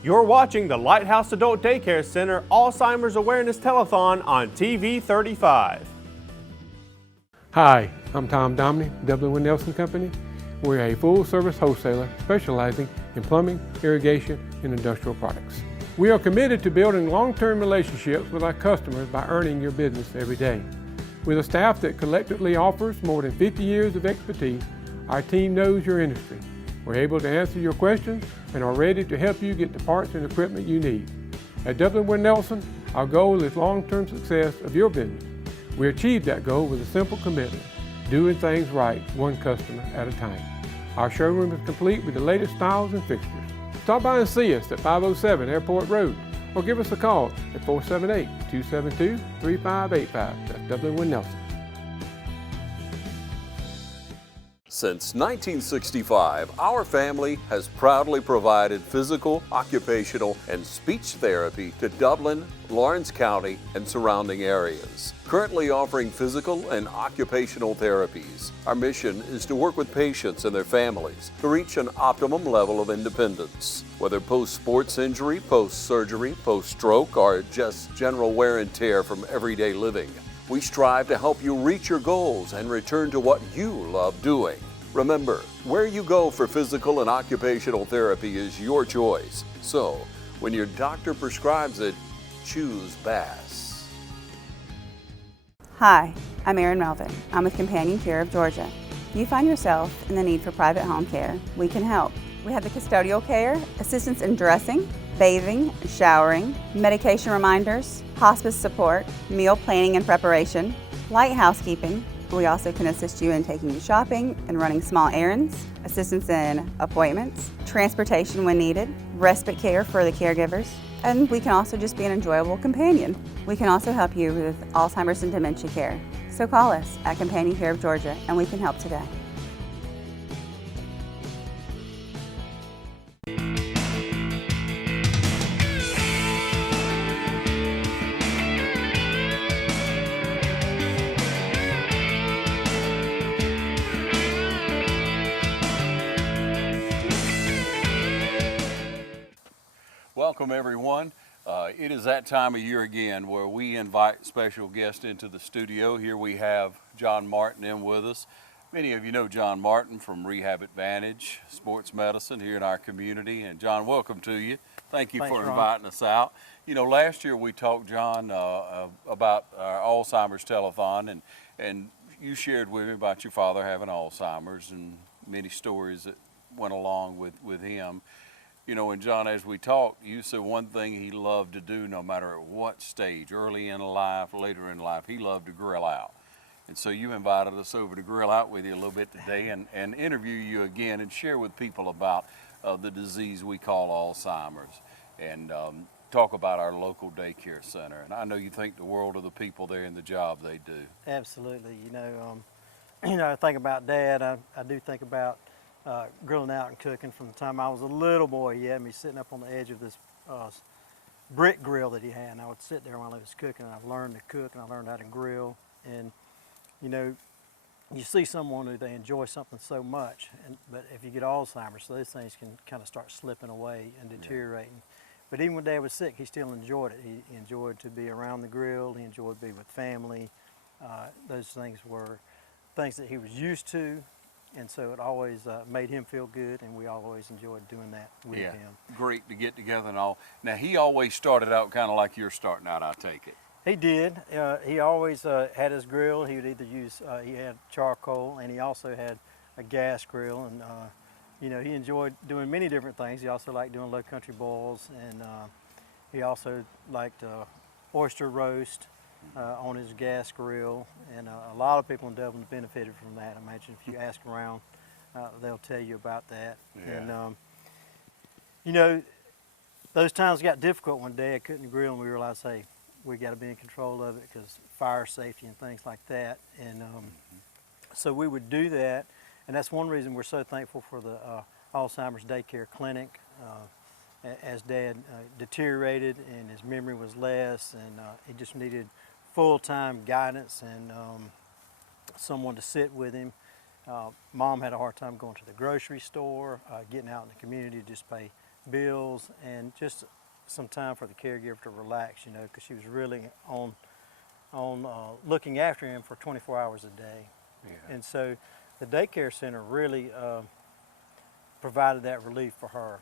You're watching the Lighthouse Adult Daycare Center Alzheimer's Awareness Telethon on TV 35. Hi, I'm Tom Domney, W. Nelson Company. We're a full-service wholesaler specializing in plumbing, irrigation, and industrial products. We are committed to building long-term relationships with our customers by earning your business every day. With a staff that collectively offers more than 50 years of expertise, our team knows your industry. We're able to answer your questions and are ready to help you get the parts and equipment you need. At W. Nelson, our goal is long-term success of your business. We achieve that goal with a simple commitment, doing things right, one customer at a time. Our showroom is complete with the latest styles and fixtures. Stop by and see us at 507 Airport Road or give us a call at 478-272-3585. That's W. Nelson. Since 1965, our family has proudly provided physical, occupational, and speech therapy to Dublin, Lawrence County, and surrounding areas. Currently offering physical and occupational therapies, our mission is to work with patients and their families to reach an optimum level of independence. Whether post-sports injury, post-surgery, post-stroke, or just general wear and tear from everyday living, we strive to help you reach your goals and return to what you love doing. Remember, where you go for physical and occupational therapy is your choice. So, when your doctor prescribes it, choose Bass. Hi, I'm Erin Melvin. I'm with Companion Care of Georgia. If you find yourself in the need for private home care, we can help. We have the custodial care, assistance in dressing, bathing, showering, medication reminders, hospice support, meal planning and preparation, light housekeeping. We also can assist you in taking you shopping and running small errands, assistance in appointments, transportation when needed, respite care for the caregivers, and we can also just be an enjoyable companion. We can also help you with Alzheimer's and dementia care. So call us at Companion Care of Georgia and we can help today. Welcome everyone. It is that time of year again where we invite special guests into the studio. Here we have John Martin in with us. Many of you know John Martin from Rehab Advantage, sports medicine here in our community. And John, welcome to you. Thanks, for inviting us out. You know, last year we talked, John, about our Alzheimer's telethon, and you shared with me about your father having Alzheimer's and many stories that went along with him. You know, and John, as we talked, you said one thing he loved to do no matter at what stage, early in life, later in life, he loved to grill out. And so you invited us over to grill out with you a little bit today and interview you again and share with people about the disease we call Alzheimer's and talk about our local daycare center. And I know you think the world of the people there and the job they do. Absolutely. You know, I think about Dad, I do think about grilling out and cooking. From the time I was a little boy, he had me sitting up on the edge of this brick grill that he had, and I would sit there while he was cooking, and I've learned to cook and I learned how to grill. And you know, you see someone who they enjoy something so much, but if you get Alzheimer's, those things can kind of start slipping away and deteriorating. Yeah. But even when Dad was sick, he still enjoyed it. He enjoyed to be around the grill, he enjoyed being with family. Those things were things that he was used to. And so it always made him feel good, and we always enjoyed doing that with him. Great to get together and all. Now, he always started out kind of like you're starting out, I take it. He did. He always had his grill. He would either use, he had charcoal, and he also had a gas grill. And, you know, he enjoyed doing many different things. He also liked doing low country boils, and he also liked oyster roast on his gas grill, and a lot of people in Dublin benefited from that. I imagine if you ask around, they'll tell you about that. Yeah. And you know, those times got difficult when Dad couldn't grill, and we realized, hey, we got to be in control of it because fire safety and things like that. And so we would do that, and that's one reason we're so thankful for the Alzheimer's Daycare Clinic. As Dad deteriorated and his memory was less, and he just needed full-time guidance and someone to sit with him. Mom had a hard time going to the grocery store, getting out in the community to just pay bills and just some time for the caregiver to relax, you know, because she was really on looking after him for 24 hours a day. Yeah. And so the daycare center really provided that relief for her.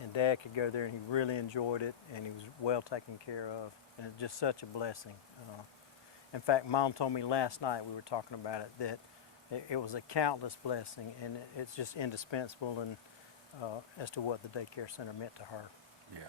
And Dad could go there and he really enjoyed it and he was well taken care of. And it's just such a blessing. In fact, Mom told me last night, we were talking about it, that it was a countless blessing and it's just indispensable and as to what the daycare center meant to her. Yeah,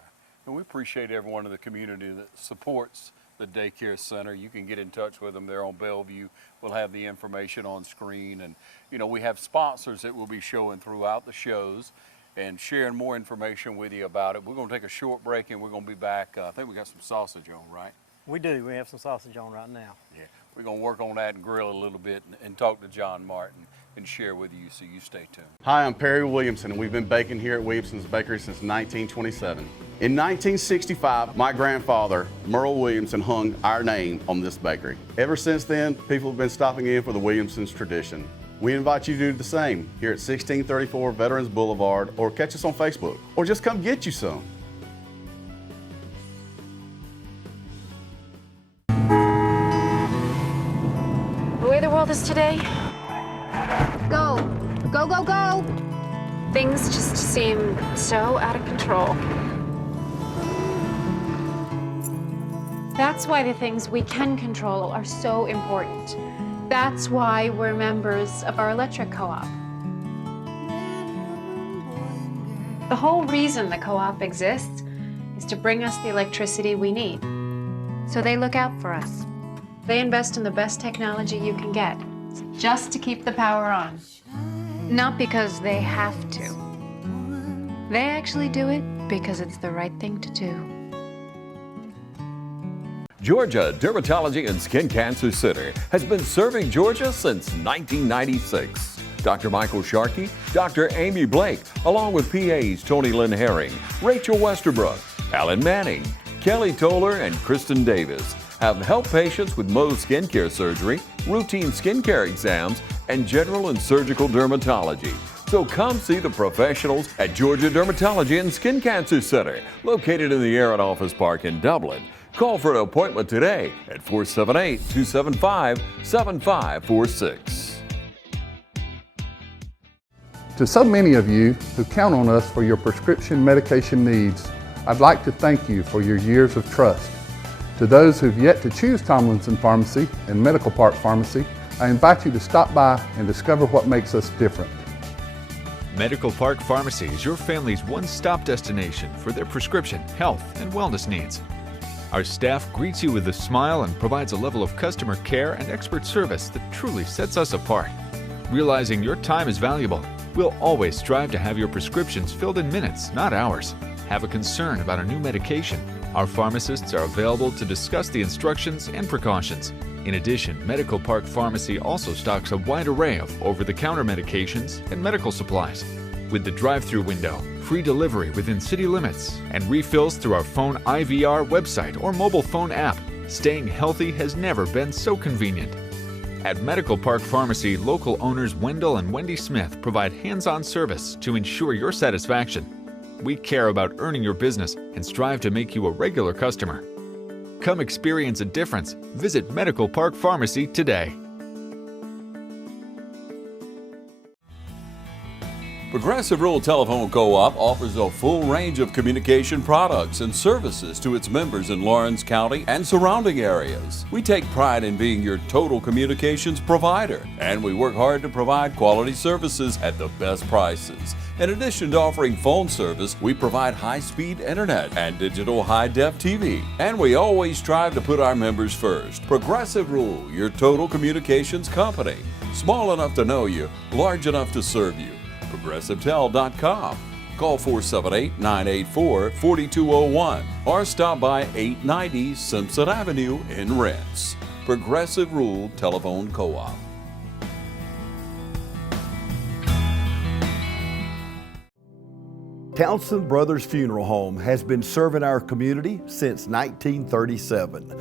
and we appreciate everyone in the community that supports the daycare center. You can get in touch with them. They're on Bellevue. We'll have the information on screen. And, you know, we have sponsors that we'll be showing throughout the shows and sharing more information with you about it. We're going to take a short break and we're going to be back. I think we got some sausage on, right? We do. We have some sausage on right now. Yeah, we're going to work on that and grill a little bit and talk to John Martin and share with you, so you stay tuned. Hi, I'm Perry Williamson, and we've been baking here at Williamson's Bakery since 1927. In 1965, my grandfather, Merle Williamson, hung our name on this bakery. Ever since then, people have been stopping in for the Williamson's tradition. We invite you to do the same here at 1634 Veterans Boulevard, or catch us on Facebook, or just come get you some. The way the world is today, Go, go, go, go! things just seem so out of control. That's why the things we can control are so important. That's why we're members of our electric co-op. The whole reason the co-op exists is to bring us the electricity we need. So they look out for us. They invest in the best technology you can get, just to keep the power on. Not because they have to. They actually do it because it's the right thing to do. Georgia Dermatology and Skin Cancer Center has been serving Georgia since 1996. Dr. Michael Sharkey, Dr. Amy Blake, along with PAs Tony Lynn Herring, Rachel Westerbrook, Alan Manning, Kelly Toller, and Kristen Davis have helped patients with Mohs skincare surgery, routine skincare exams, and general and surgical dermatology. So come see the professionals at Georgia Dermatology and Skin Cancer Center, located in the Aaron Office Park in Dublin. Call for an appointment today at 478-275-7546. To so many of you who count on us for your prescription medication needs, I'd like to thank you for your years of trust. To those who've yet to choose Tomlinson Pharmacy and Medical Park Pharmacy, I invite you to stop by and discover what makes us different. Medical Park Pharmacy is your family's one-stop destination for their prescription, health, and wellness needs. Our staff greets you with a smile and provides a level of customer care and expert service that truly sets us apart. Realizing your time is valuable, we'll always strive to have your prescriptions filled in minutes, not hours. Have a concern about a new medication? Our pharmacists are available to discuss the instructions and precautions. In addition, Medical Park Pharmacy also stocks a wide array of over-the-counter medications and medical supplies. With the drive-through window, free delivery within city limits, and refills through our phone IVR website or mobile phone app, staying healthy has never been so convenient. At Medical Park Pharmacy, local owners Wendell and Wendy Smith provide hands-on service to ensure your satisfaction. We care about earning your business and strive to make you a regular customer. Come experience a difference. Visit Medical Park Pharmacy today. Progressive Rural Telephone Co-op offers a full range of communication products and services to its members in Lawrence County and surrounding areas. We take pride in being your total communications provider, and we work hard to provide quality services at the best prices. In addition to offering phone service, we provide high-speed internet and digital high-def TV. And we always strive to put our members first. Progressive Rural, your total communications company. Small enough to know you, large enough to serve you. ProgressiveTel.com. Call 478-984-4201 or stop by 890 Simpson Avenue in Renton. Progressive Rural Telephone Co-op. Townsend Brothers Funeral Home has been serving our community since 1937.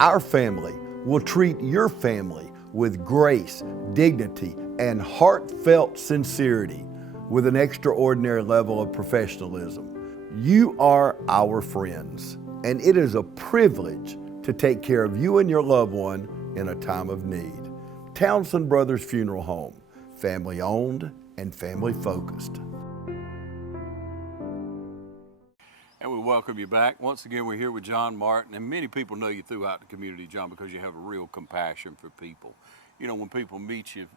Our family will treat your family with grace, dignity, and heartfelt sincerity with an extraordinary level of professionalism. You are our friends, and it is a privilege to take care of you and your loved one in a time of need. Townsend Brothers Funeral Home, family owned and family focused. And we welcome you back. Once again, we're here with John Martin, and many people know you throughout the community, John, because you have a real compassion for people. You know, when people meet you,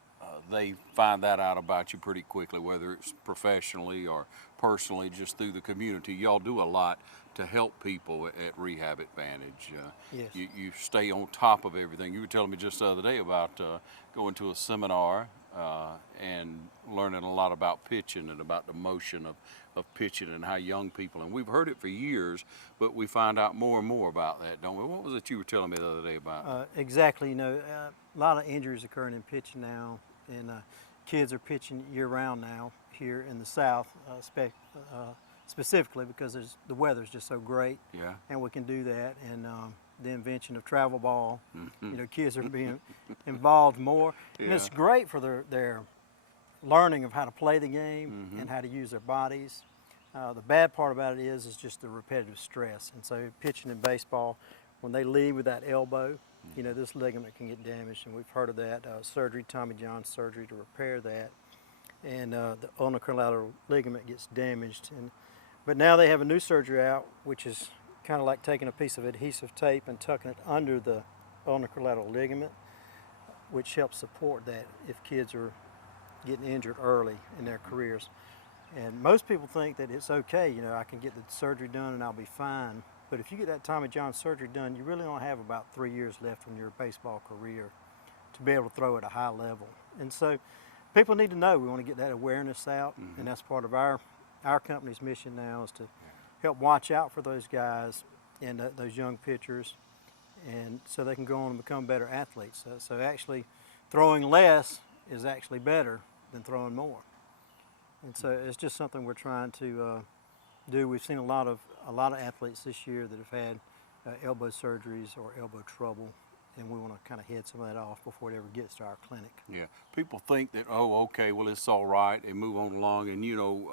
they find that out about you pretty quickly, whether it's professionally or personally, just through the community. Y'all do a lot to help people at Rehab Advantage. Yes. You stay on top of everything. You were telling me just the other day about going to a seminar and learning a lot about pitching and about the motion of pitching and how young people, and we've heard it for years, but we find out more and more about that, don't we? What was it you were telling me the other day about? Exactly. You know, a lot of injuries occurring in pitching now, and kids are pitching year-round now here in the South, specifically because the weather's just so great. Yeah. And we can do that, and the invention of travel ball. You know, kids are being involved more, and it's great for their learning of how to play the game and how to use their bodies. The bad part about it is just the repetitive stress. And so pitching in baseball, when they leave with that elbow, you know, this ligament can get damaged, and we've heard of that. Surgery, Tommy John surgery to repair that. And the ulnar collateral ligament gets damaged. But now they have a new surgery out, which is kind of like taking a piece of adhesive tape and tucking it under the ulnar collateral ligament, which helps support that if kids are getting injured early in their careers. And most people think that it's okay, you know, I can get the surgery done and I'll be fine. But if you get that Tommy John surgery done, you really only have about 3 years left in your baseball career to be able to throw at a high level. And so people need to know we want to get that awareness out, and that's part of our company's mission now, is to help watch out for those guys and those young pitchers, and so they can go on and become better athletes. So actually throwing less is actually better than throwing more. And so it's just something we're trying to do. We've seen a lot of athletes this year that have had elbow surgeries or elbow trouble, and we want to kind of head some of that off before it ever gets to our clinic. Yeah, people think that, oh, okay, well, it's all right, and move on along, and you know,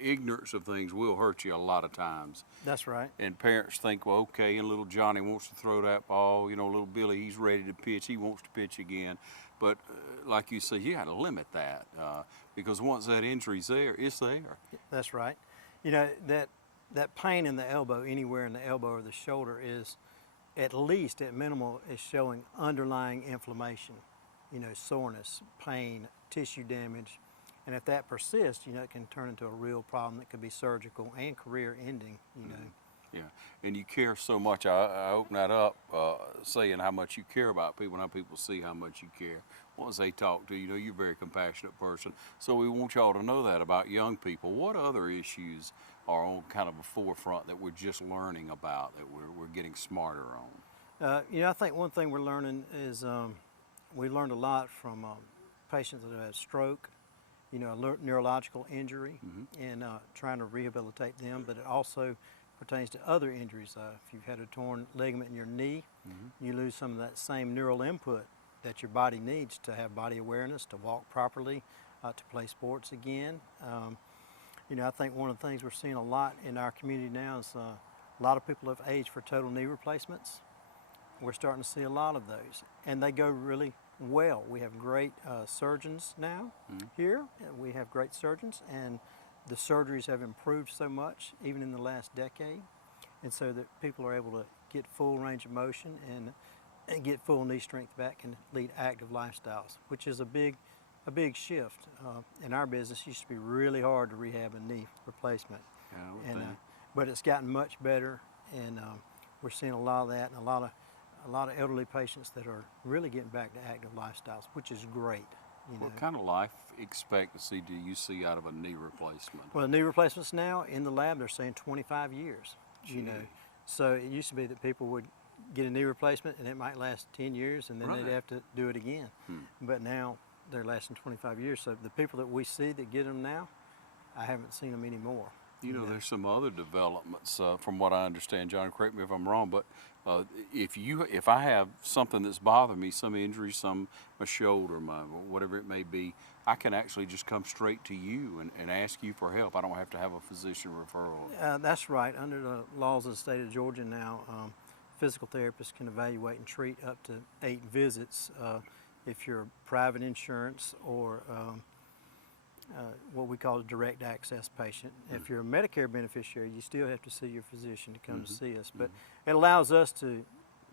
ignorance of things will hurt you a lot of times. That's right. And parents think, well, okay, and little Johnny wants to throw that ball, you know, little Billy, he's ready to pitch, he wants to pitch again. But like you say, you got to limit that, because once that injury's there, it's there. That's right. You know, that pain in the elbow, anywhere in the elbow or the shoulder, is at least, at minimal, is showing underlying inflammation, you know, soreness, pain, tissue damage. And if that persists, you know, it can turn into a real problem that could be surgical and career ending, you know. Yeah, and you care so much. I open that up saying how much you care about people and how people see how much you care. Once they talk to you, you know, you're a very compassionate person. So we want y'all to know that about young people. What other issues are on kind of a forefront that we're just learning about, that we're getting smarter on? You know, I think one thing we're learning is we learned a lot from patients that have had stroke, you know, a neurological injury, and trying to rehabilitate them, but it also pertains to other injuries. If you've had a torn ligament in your knee, you lose some of that same neural input that your body needs to have body awareness, to walk properly, to play sports again. You know, I think one of the things we're seeing a lot in our community now is a lot of people have aged for total knee replacements. We're starting to see a lot of those, and they go really well. We have great surgeons now here. We have great surgeons, and the surgeries have improved so much, even in the last decade, and so that people are able to get full range of motion and get full knee strength back and lead active lifestyles, which is a big shift. In our business, it used to be really hard to rehab a knee replacement, but it's gotten much better, and we're seeing a lot of that, and a lot of elderly patients that are really getting back to active lifestyles, which is great. You know. What kind of life expectancy do you see out of a knee replacement? Well, knee replacements now in the lab, they're saying 25 years. You know, so it used to be that people would get a knee replacement and it might last 10 years, and then they'd have to do it again. But now they're lasting 25 years. So the people that we see that get them now, I haven't seen them anymore. You know, there's some other developments from what I understand, John, correct me if I'm wrong, but if I have something that's bothering me, some injury, my shoulder, whatever it may be, I can actually just come straight to you and ask you for help. I don't have to have a physician referral. That's right. Under the laws of the state of Georgia now, physical therapists can evaluate and treat up to 8 visits if you're private insurance or what we call a direct access patient. If you're a Medicare beneficiary, you still have to see your physician to come to see us. But it allows us to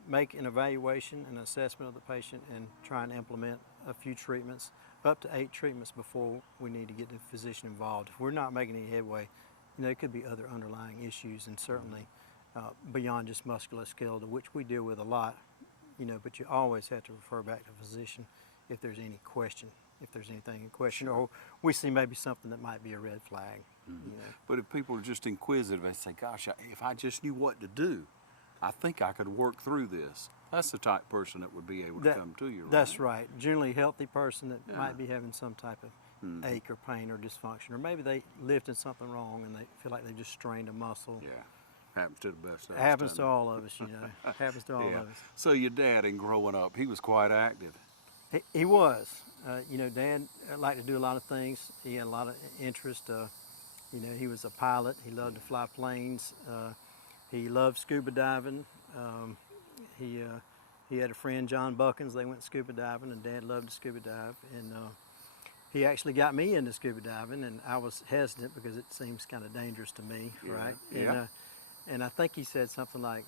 make an evaluation and assessment of the patient and try and implement a few treatments, up to 8 treatments before we need to get the physician involved. If we're not making any headway, there could be other underlying issues, and certainly beyond just musculoskeletal, which we deal with a lot, but you always have to refer back to a physician if there's any question. If there's anything in question, or we see maybe something that might be a red flag. But if people are just inquisitive, they say, gosh, if I just knew what to do, I think I could work through this. That's the type of person that would be able to come to you, right? That's right. Generally a healthy person that might be having some type of ache or pain or dysfunction, or maybe they lifted something wrong and they feel like they just strained a muscle. Yeah, happens to the best of us. Happens to all of us, happens to all of us. So your dad, in growing up, he was quite active. He was. Dad liked to do a lot of things. He had a lot of interest. He was a pilot. He loved to fly planes. He loved scuba diving. He had a friend, John Buckins. They went scuba diving, and Dad loved to scuba dive. And he actually got me into scuba diving, and I was hesitant because it seems kind of dangerous to me, right? Yeah. And I think he said something like,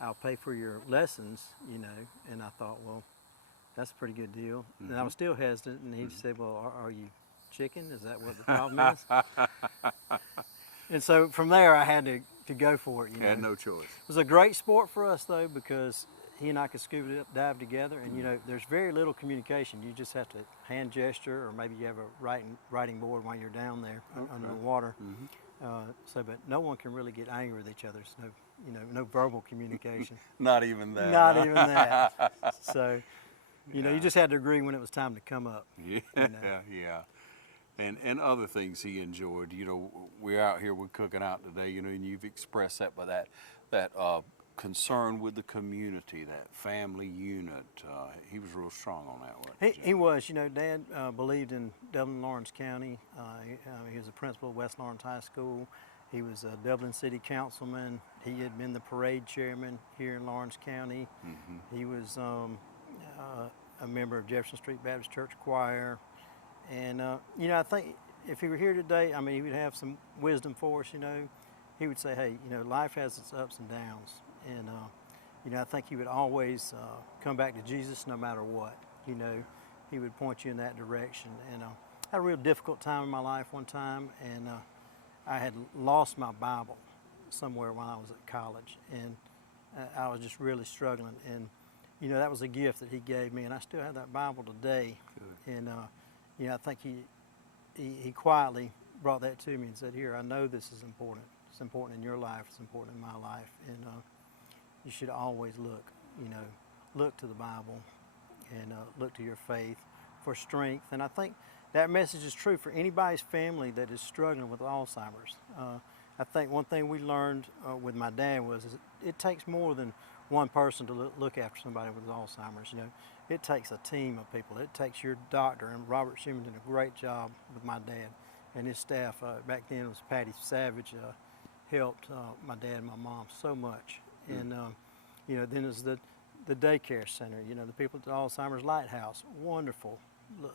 I'll pay for your lessons, and I thought, well, that's a pretty good deal. And I was still hesitant, and he said, well, are you chicken? Is that what the problem is? And so from there, I had to go for it. Had no choice. It was a great sport for us, though, because he and I could scuba dive together, and there's very little communication. You just have to hand gesture, or maybe you have a writing board while you're down there under the water. But no one can really get angry with each other. So no verbal communication. Not even that. Not even that. So, you just had to agree when it was time to come up. Yeah. And other things he enjoyed. We're out here, we're cooking out today, and you've expressed that by that concern with the community, that family unit. He was real strong on that one. He was. Dad believed in Dublin Lawrence County. He was a principal of West Lawrence High School. He was a Dublin City Councilman. He had been the parade chairman here in Lawrence County. He was a member of Jefferson Street Baptist Church Choir. And, I think if he were here today, he would have some wisdom for us, He would say, hey, life has its ups and downs. And, I think he would always come back to Jesus no matter what. He would point you in that direction. And I had a real difficult time in my life one time, and I had lost my Bible somewhere when I was at college. And I was just really struggling. And, that was a gift that he gave me, and I still have that Bible today. Good. And, I think he quietly brought that to me and said, here, I know this is important. It's important in your life. It's important in my life. And you should always look to the Bible and look to your faith for strength. And I think that message is true for anybody's family that is struggling with Alzheimer's. I think one thing we learned with my dad was it takes more than one person to look after somebody with Alzheimer's. It takes a team of people. It takes your doctor, and Robert Schumann did a great job with my dad and his staff. Back then it was Patty Savage, helped my dad and my mom so much. And then there's the daycare center, the people at the Alzheimer's Lighthouse, wonderful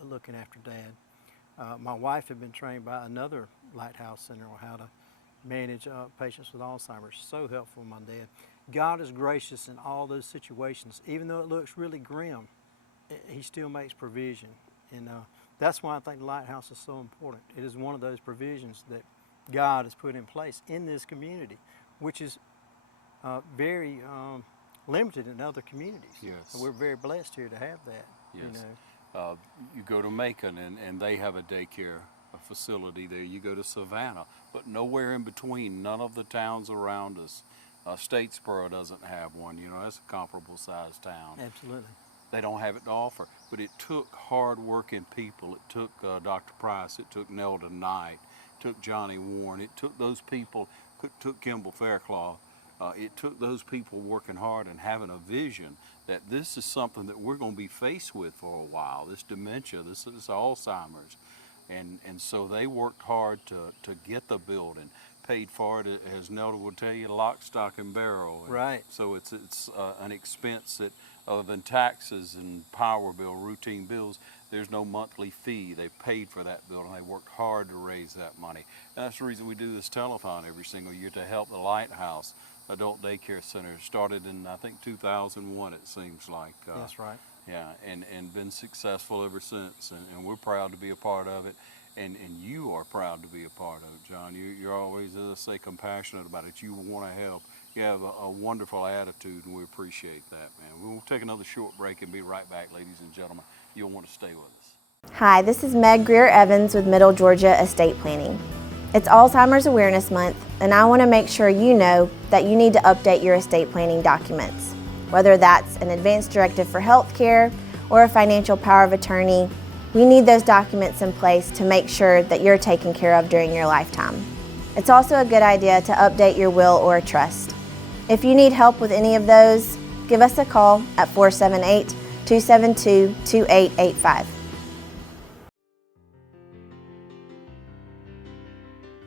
looking after Dad. My wife had been trained by another Lighthouse center on how to manage patients with Alzheimer's. So helpful, my dad. God is gracious in all those situations. Even though it looks really grim, he still makes provision. And that's why I think the Lighthouse is so important. It is one of those provisions that God has put in place in this community, which is very limited in other communities. Yes. So we're very blessed here to have that. Yes. You go to Macon, and they have a daycare facility there. You go to Savannah, but nowhere in between, none of the towns around us. Statesboro doesn't have one, that's a comparable sized town. Absolutely. They don't have it to offer, but it took hard-working people. It took Dr. Price, it took Nelda Knight, took Johnny Warren, it took those people, it took Kimball Faircloth, it took those people working hard and having a vision that this is something that we're going to be faced with for a while, this dementia, this Alzheimer's. And so they worked hard to get the building, paid for it, as Nelda will tell you, lock, stock, and barrel. Right. So it's an expense that, other than taxes and power bill, routine bills, there's no monthly fee. They paid for that building. They worked hard to raise that money. And that's the reason we do this telethon every single year, to help the Lighthouse Adult Daycare Center. Started in, I think, 2001, it seems like. That's right. Yeah, and been successful ever since, and we're proud to be a part of it, and you are proud to be a part of it, John. You're always, as I say, compassionate about it. You want to help. You have a wonderful attitude, and we appreciate that, man. We'll take another short break and be right back, ladies and gentlemen. You'll want to stay with us. Hi, this is Meg Greer-Evans with Middle Georgia Estate Planning. It's Alzheimer's Awareness Month, and I want to make sure you know that you need to update your estate planning documents. Whether that's an advance directive for health care or a financial power of attorney, we need those documents in place to make sure that you're taken care of during your lifetime. It's also a good idea to update your will or a trust. If you need help with any of those, give us a call at 478-272-2885.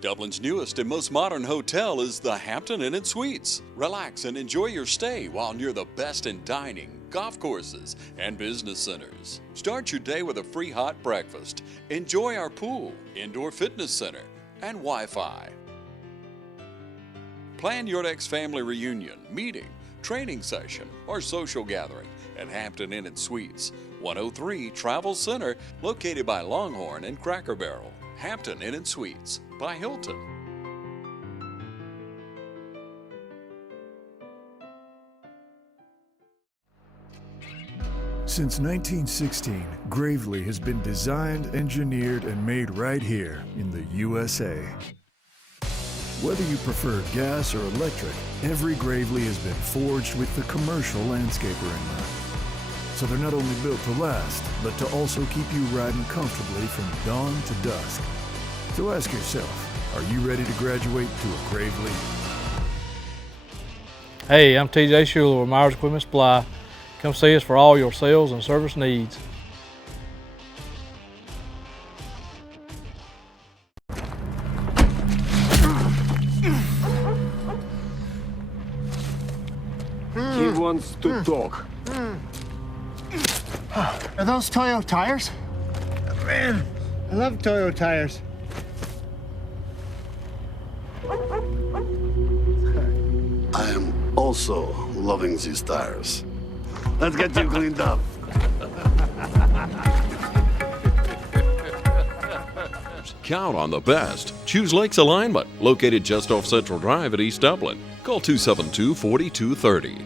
Dublin's newest and most modern hotel is the Hampton Inn & Suites. Relax and enjoy your stay while near the best in dining, golf courses, and business centers. Start your day with a free hot breakfast. Enjoy our pool, indoor fitness center, and Wi-Fi. Plan your next family reunion, meeting, training session, or social gathering at Hampton Inn & Suites, 103 Travel Center, located by Longhorn and Cracker Barrel. Hampton Inn & Suites by Hilton. Since 1916, Gravely has been designed, engineered, and made right here in the USA. Whether you prefer gas or electric, every Gravely has been forged with the commercial landscaper in mind. So they're not only built to last, but to also keep you riding comfortably from dawn to dusk. So ask yourself, are you ready to graduate to a Gravely? Hey, I'm TJ Schuler with Myers Equipment Supply. Come see us for all your sales and service needs. He wants to talk. Are those Toyo tires? Man, I love Toyo tires. I am also loving these tires. Let's get you cleaned up. Count on the best. Choose Lakes Alignment, located just off Central Drive at East Dublin. Call 272-4230.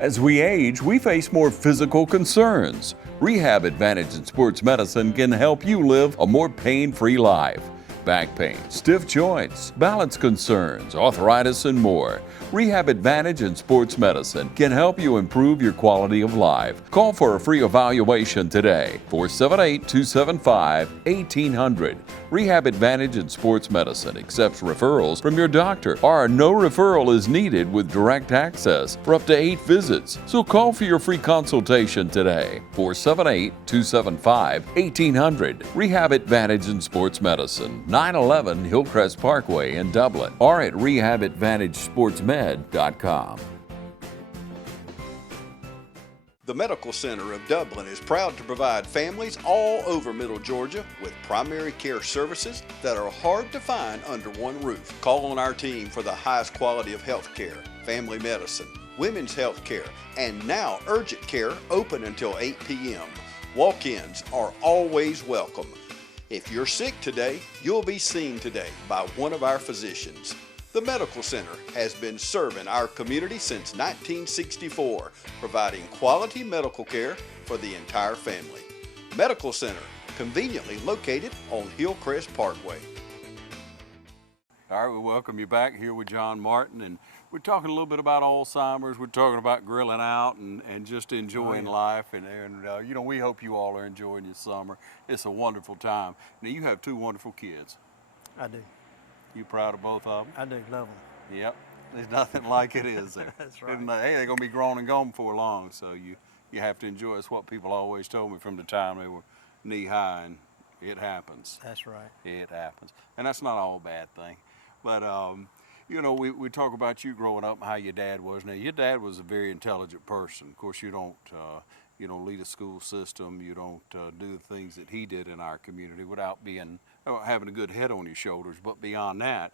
As we age, we face more physical concerns. Rehab Advantage in Sports Medicine can help you live a more pain-free life. Back pain, stiff joints, balance concerns, arthritis, and more. Rehab Advantage in Sports Medicine can help you improve your quality of life. Call for a free evaluation today. 478-275-1800. Rehab Advantage in Sports Medicine accepts referrals from your doctor, or no referral is needed with direct access for up to 8 visits. So call for your free consultation today. 478-275-1800. Rehab Advantage in Sports Medicine, 911 Hillcrest Parkway in Dublin, or at rehabadvantagesportsmed.com. The Medical Center of Dublin is proud to provide families all over Middle Georgia with primary care services that are hard to find under one roof. Call on our team for the highest quality of health care, family medicine, women's health care, and now urgent care open until 8 p.m. Walk-ins are always welcome. If you're sick today, you'll be seen today by one of our physicians. The Medical Center has been serving our community since 1964, providing quality medical care for the entire family. Medical Center, conveniently located on Hillcrest Parkway. All right, we welcome you back here with John Martin, and we're talking a little bit about Alzheimer's. We're talking about grilling out and just enjoying life. And you know, we hope you all are enjoying your summer. It's a wonderful time. Now, you have 2 wonderful kids. I do. You proud of both of them? I do, love them. Yep. There's nothing like it, is there? That's right. And, hey, they're going to be grown and gone before long, so you have to enjoy it. It's what people always told me from the time they were knee-high, and it happens. That's right. It happens. And that's not all a bad thing. But, you know, we talk about you growing up and how your dad was. Now, your dad was a very intelligent person. Of course, you don't lead a school system. You don't do the things that he did in our community without having a good head on your shoulders. But beyond that,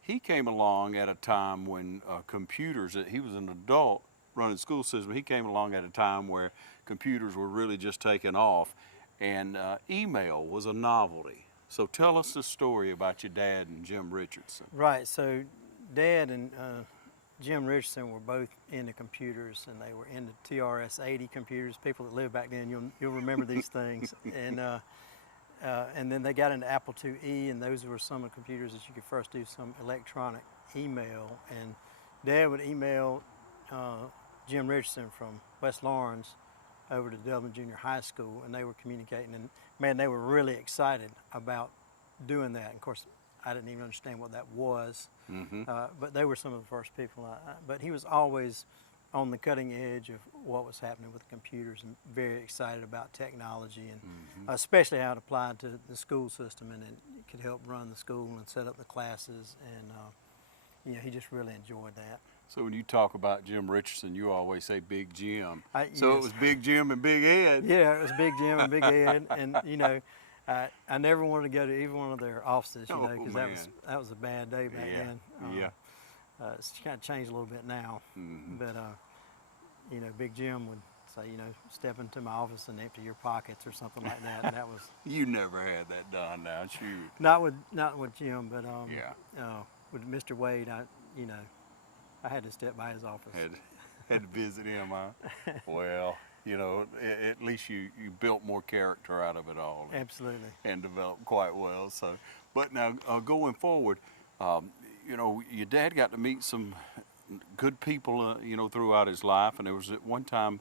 he came along at a time when computers, he was an adult running the school system. He came along at a time where computers were really just taking off, and email was a novelty. So tell us the story about your dad and Jim Richardson. Right, so Dad and Jim Richardson were both into computers, and they were into TRS-80 computers. People that lived back then, you'll remember these things. And then they got into Apple IIe, and those were some of the computers that you could first do some electronic email. And Dad would email Jim Richardson from West Lawrence over to Dublin Junior High School, and they were communicating, and man, they were really excited about doing that. And of course, I didn't even understand what that was, but they were some of the first people. But he was always on the cutting edge of what was happening with computers, and very excited about technology, and especially how it applied to the school system, and it could help run the school and set up the classes, and you know, he just really enjoyed that. So when you talk about Jim Richardson, you always say Big Jim. So yes. it was Big Jim and Big Ed. Yeah, it was Big Jim and Big Ed, and you know, I never wanted to go to either one of their offices, you know, because that was a bad day back then. It's kind of changed a little bit now, but you know, Big Jim would say, you know, step into my office and empty your pockets or something like that. And that was. You never had that done, now, shoot. Not with Jim, but with Mr. Wade, you know, I had to step by his office. Had to visit him, huh? Well, you know, at least you built more character out of it all. Absolutely. And developed quite well. So, but now going forward, you know, your dad got to meet some good people, you know, throughout his life, and there was at one time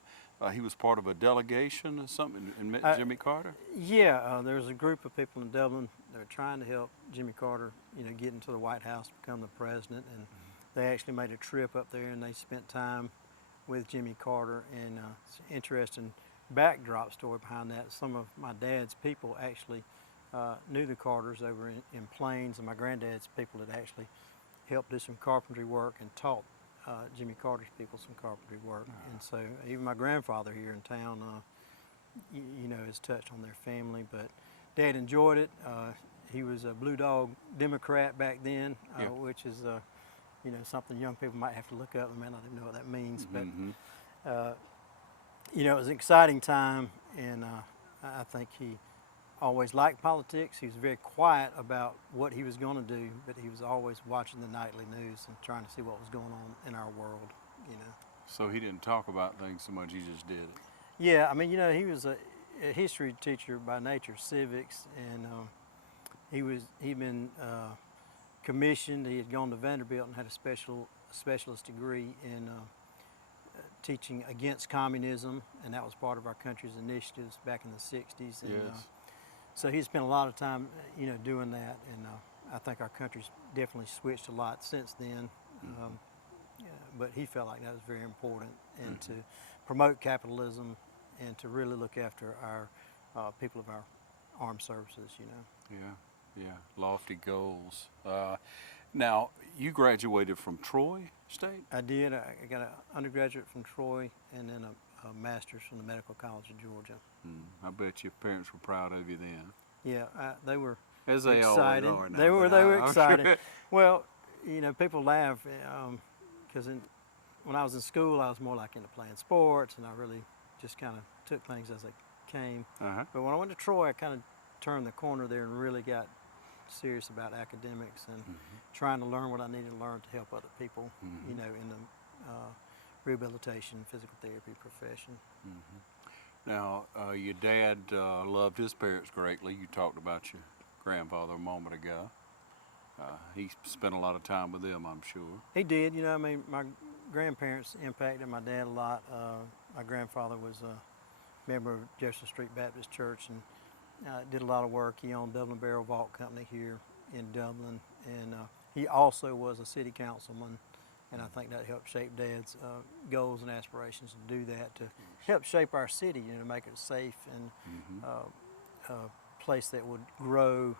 he was part of a delegation or something and met Jimmy Carter. Yeah, there was a group of people in Dublin that were trying to help Jimmy Carter, you know, get into the White House, become the president, and they actually made a trip up there, and they spent time with Jimmy Carter. And it's an interesting backdrop story behind that. Some of my dad's people actually knew the Carters over in Plains, and my granddad's people had actually helped do some carpentry work and taught Jimmy Carter's people some carpentry work. And so even my grandfather here in town, you know, has touched on their family. But Dad enjoyed it. He was a Blue Dog Democrat back then, which is you know, something young people might have to look up. They may not even know what that means. But you know, it was an exciting time, and I think he always liked politics. He was very quiet about what he was going to do, but he was always watching the nightly news and trying to see what was going on in our world, you know. So he didn't talk about things so much, he just did it. Yeah, I mean, you know, he was a history teacher by nature, civics, and he'd been commissioned. He had gone to Vanderbilt and had a specialist degree in teaching against communism, and that was part of our country's initiatives back in the 60s. And, so he spent a lot of time, you know, doing that, and I think our country's definitely switched a lot since then. But he felt like that was very important, and to promote capitalism and to really look after our people of our armed services, you know. Yeah, lofty goals. Now, you graduated from Troy State? I did. I got an undergraduate from Troy and then a master's from the Medical College of Georgia. I bet your parents were proud of you then. Yeah, they were As they excited. always are now, They were excited. Sure. Well, you know, people laugh because when I was in school, I was more like into playing sports, and I really just kind of took things as they came. But when I went to Troy, I kind of turned the corner there and really got serious about academics and trying to learn what I needed to learn to help other people, you know, in the rehabilitation, physical therapy profession. Now, your dad loved his parents greatly. You talked about your grandfather a moment ago. He spent a lot of time with them, I'm sure. He did. You know, I mean, my grandparents impacted my dad a lot. My grandfather was a member of Jefferson Street Baptist Church and did a lot of work. He owned Dublin Barrel Vault Company here in Dublin, and he also was a city councilman, and I think that helped shape Dad's goals and aspirations to do that, to help shape our city, you know, to make it safe and a place that would grow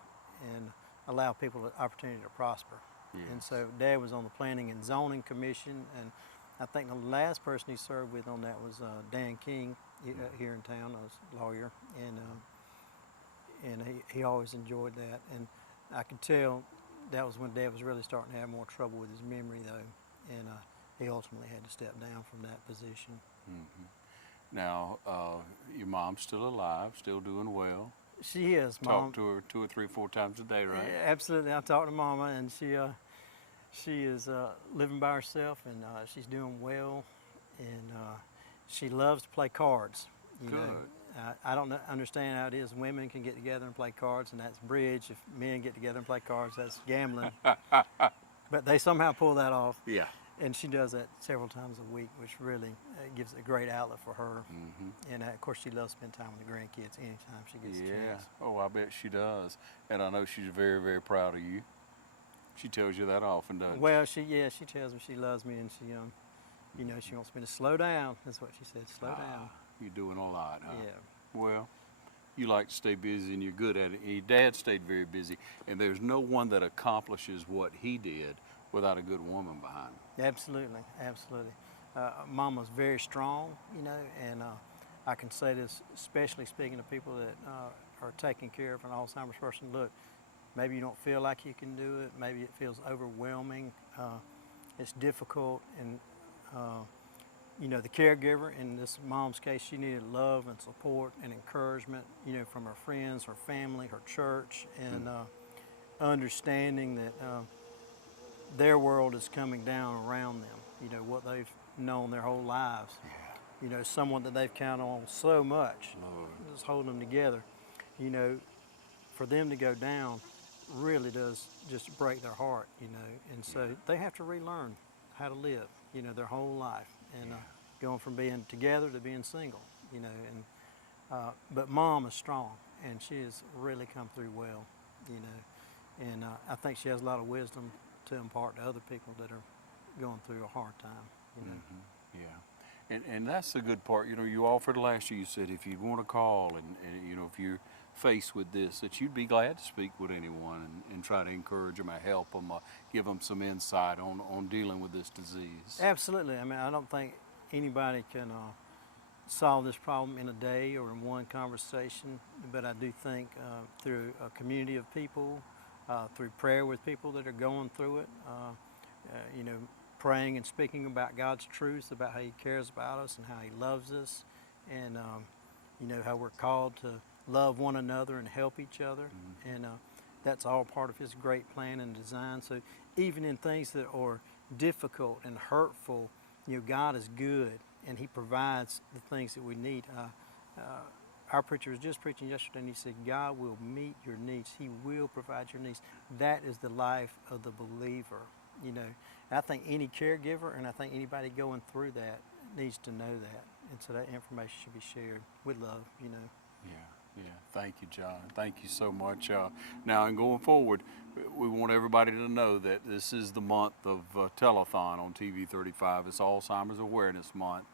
and allow people the opportunity to prosper. Yes. And so Dad was on the Planning and Zoning Commission, and I think the last person he served with on that was Dan King here in town, a lawyer, and he always enjoyed that. And I could tell that was when Dad was really starting to have more trouble with his memory, though, and he ultimately had to step down from that position. Now, your mom's still alive, still doing well. She is, Mom. Talk to her 2 or 3, 4 times a day, right? Absolutely. I talk to Mama, and she is living by herself, and she's doing well, and she loves to play cards. You Good. know, I don't understand how it is women can get together and play cards, and that's bridge. If men get together and play cards, that's gambling. But they somehow pull that off. Yeah. And she does that several times a week, which really gives a great outlet for her. And of course, she loves spending time with the grandkids anytime she gets a chance. Oh, I bet she does. And I know she's very, very proud of you. She tells you that often, doesn't she? Well, she tells me she loves me, and she, you know, she wants me to slow down. That's what she said, slow down. You're doing a lot, huh? Yeah. Well, you like to stay busy, and you're good at it. And your dad stayed very busy, and there's no one that accomplishes what he did without a good woman behind him. Absolutely, absolutely. Mama's very strong, you know, and I can say this, especially speaking to people that are taking care of an Alzheimer's person. Look, maybe you don't feel like you can do it. Maybe it feels overwhelming. It's difficult, and you know, the caregiver, in this mom's case, she needed love and support and encouragement, you know, from her friends, her family, her church, and understanding that their world is coming down around them, you know, what they've known their whole lives. You know, someone that they've counted on so much, just holding them together. You know, for them to go down really does just break their heart, you know, and so they have to relearn how to live, you know, their whole life, and going from being together to being single, you know, and but Mom is strong, and she has really come through well, you know, and I think she has a lot of wisdom to impart to other people that are going through a hard time, you know. Yeah, and that's the good part. You know, you offered last year, you said if you want to call and you know, if you're faced with this, that you'd be glad to speak with anyone and try to encourage them or help them or give them some insight on dealing with this disease. Absolutely. I mean, I don't think anybody can solve this problem in a day or in one conversation, but I do think through a community of people, through prayer with people that are going through it, you know, praying and speaking about God's truth, about how He cares about us and how He loves us, and you know, how we're called to love one another and help each other, and that's all part of His great plan and design. So even in things that are difficult and hurtful, you know, God is good, and He provides the things that we need. Our preacher was just preaching yesterday, and he said, God will meet your needs. He will provide your needs. That is the life of the believer, you know. And I think any caregiver, and I think anybody going through that needs to know that. And so that information should be shared with love, you know. Yeah. Thank you, John. Thank you so much. Now, and going forward, we want everybody to know that this is the month of Telethon on TV 35. It's Alzheimer's Awareness Month.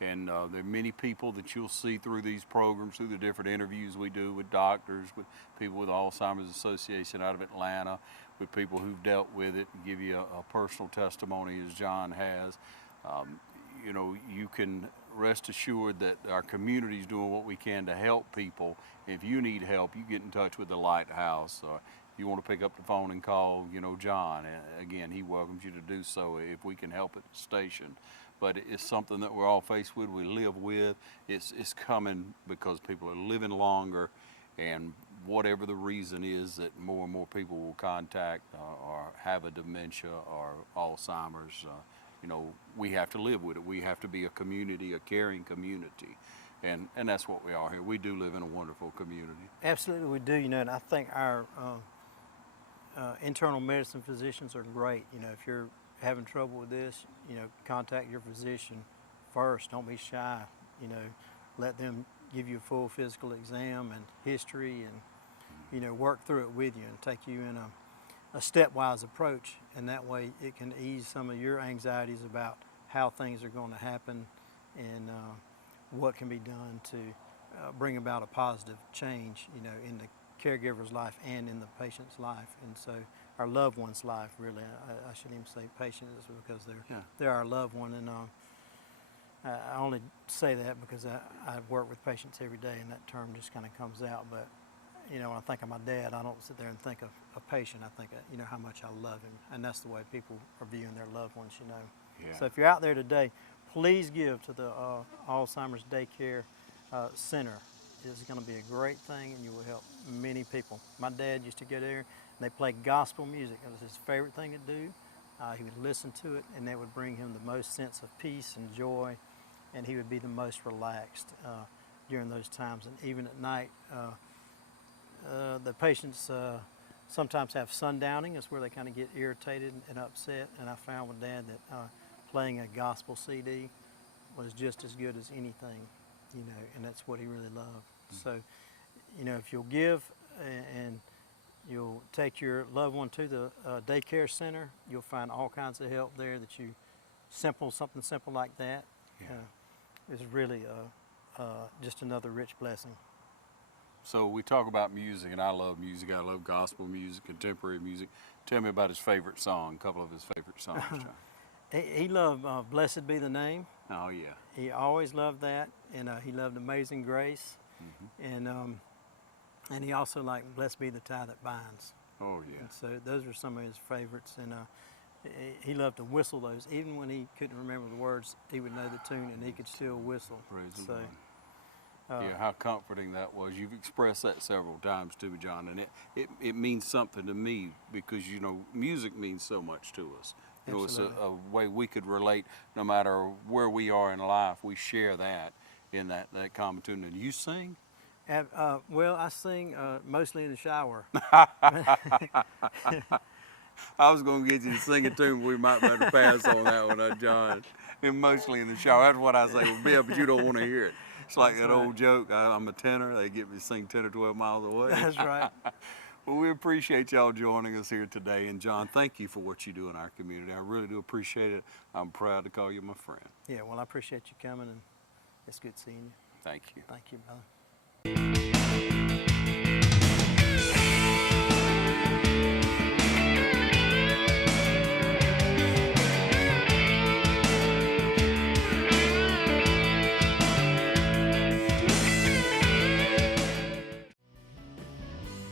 And there are many people that you'll see through these programs, through the different interviews we do with doctors, with people with Alzheimer's Association out of Atlanta, with people who've dealt with it, and give you a personal testimony as John has. You know, you can rest assured that our community is doing what we can to help people. If you need help, you get in touch with the Lighthouse. Or if you want to pick up the phone and call, you know, John. Again, he welcomes you to do so if we can help at the station. But it's something that we're all faced with, we live with. It's coming because people are living longer, and whatever the reason is that more and more people will contact or have a dementia or Alzheimer's, you know, we have to live with it. We have to be a community, a caring community. And that's what we are here. We do live in a wonderful community. Absolutely we do, you know, and I think our internal medicine physicians are great. You know, if you're having trouble with this, you know, contact your physician first. Don't be shy. You know, let them give you a full physical exam and history, and you know, work through it with you and take you in a stepwise approach, and that way it can ease some of your anxieties about how things are going to happen and what can be done to bring about a positive change, you know, in the caregiver's life and in the patient's life, and so our loved one's life, really. I shouldn't even say patients, because they're our loved one, and I only say that because I work with patients every day, and that term just kind of comes out. But you know, when I think of my dad, I don't sit there and think of a patient. I think of, you know, how much I love him, and that's the way people are viewing their loved ones, you know. Yeah. So if you're out there today, please give to the Alzheimer's Daycare Center. It's going to be a great thing, and you will help many people. My dad used to go there, and they play gospel music. It was his favorite thing to do. He would listen to it, and that would bring him the most sense of peace and joy, and he would be the most relaxed during those times. And even at night, the patients sometimes have sundowning. That's where they kind of get irritated and upset. And I found with Dad that playing a gospel CD was just as good as anything, you know, and that's what he really loved. So, you know, if you'll give and you'll take your loved one to the daycare center, you'll find all kinds of help there that something simple like that is really just another rich blessing. So we talk about music, and I love music. I love gospel music, contemporary music. Tell me about his favorite song, a couple of his favorite songs, John. He loved Blessed Be the Name. Oh, yeah. He always loved that, and he loved Amazing Grace. And he also liked Blessed Be the Tie That Binds. Oh, yeah. And so those are some of his favorites, and he loved to whistle those. Even when he couldn't remember the words, he would know the tune, and he could still whistle. Praise the Lord. Yeah, how comforting that was. You've expressed that several times to me, John, and it means something to me, because, you know, music means so much to us. You know, it's a way we could relate no matter where we are in life. We share that in that common tune. And you sing? Well, I sing mostly in the shower. I was going to get you to sing a tune, but we might better pass on that one, John. And mostly in the shower. That's what I say. Well, Bill, but you don't want to hear it. It's like that old joke, I'm a tenor, they get me to sing 10 or 12 miles away. That's right. Well, we appreciate y'all joining us here today. And John, thank you for what you do in our community. I really do appreciate it. I'm proud to call you my friend. Yeah, well, I appreciate you coming, and it's good seeing you. Thank you. Thank you, brother.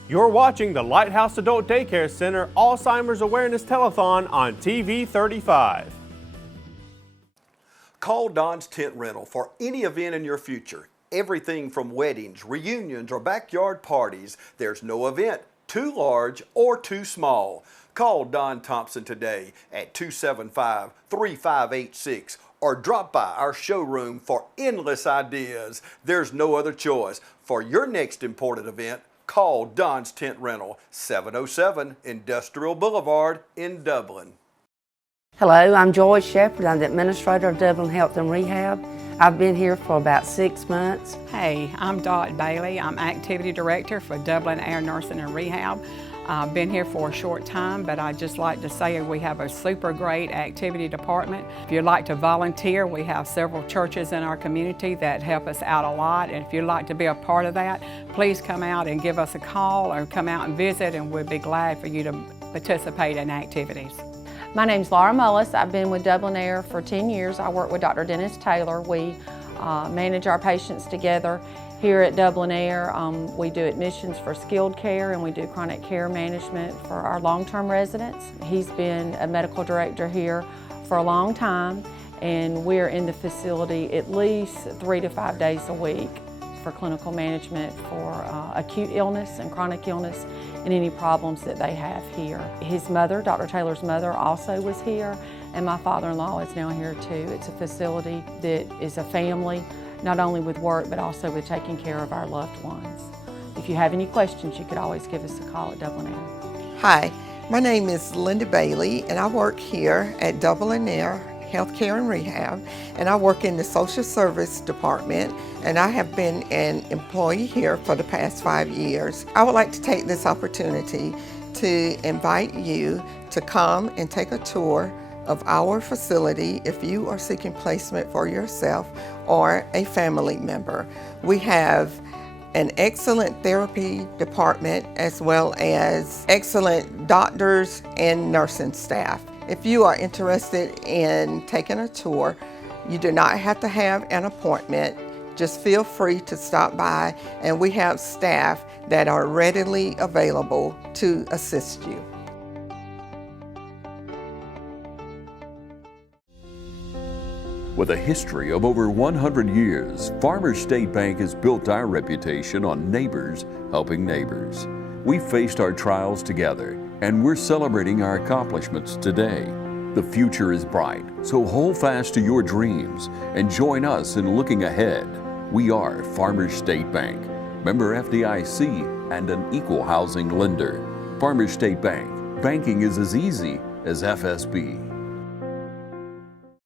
You're watching the Lighthouse Adult Daycare Center Alzheimer's Awareness Telethon on TV 35. Call Don's Tent Rental for any event in your future. Everything from weddings, reunions, or backyard parties. There's no event too large or too small. Call Don Thompson today at 275-3586 or drop by our showroom for endless ideas. There's no other choice. For your next important event, call Don's Tent Rental, 707 Industrial Boulevard in Dublin. Hello, I'm Joyce Shepherd. I'm the administrator of Dublin Health and Rehab. I've been here for about 6 months. Hey, I'm Dot Bailey. I'm activity director for Dublin Air Nursing and Rehab. I've been here for a short time, but I'd just like to say we have a super great activity department. If you'd like to volunteer, we have several churches in our community that help us out a lot. And if you'd like to be a part of that, please come out and give us a call or come out and visit, and we'd be glad for you to participate in activities. My name's Laura Mullis. I've been with Dublin Air for 10 years. I work with Dr. Dennis Taylor. We manage our patients together. Here at Dublin Air, we do admissions for skilled care, and we do chronic care management for our long-term residents. He's been a medical director here for a long time, and we're in the facility at least 3 to 5 days a week for clinical management for acute illness and chronic illness and any problems that they have here. His mother, Dr. Taylor's mother, also was here, and my father-in-law is now here too. It's a facility that is a family, not only with work, but also with taking care of our loved ones. If you have any questions, you could always give us a call at Dublin Air. Hi, My name is Linda Bailey, and I work here at Air Healthcare and Rehab, and I work in the Social Service Department, and I have been an employee here for the past 5 years. I would like to take this opportunity to invite you to come and take a tour of our facility if you are seeking placement for yourself or a family member. We have an excellent therapy department as well as excellent doctors and nursing staff. If you are interested in taking a tour, you do not have to have an appointment. Just feel free to stop by, and we have staff that are readily available to assist you. With a history of over 100 years, Farmers State Bank has built our reputation on neighbors helping neighbors. We faced our trials together, and we're celebrating our accomplishments today. The future is bright, so hold fast to your dreams and join us in looking ahead. We are Farmers State Bank, member FDIC, and an equal housing lender. Farmers State Bank, banking is as easy as FSB.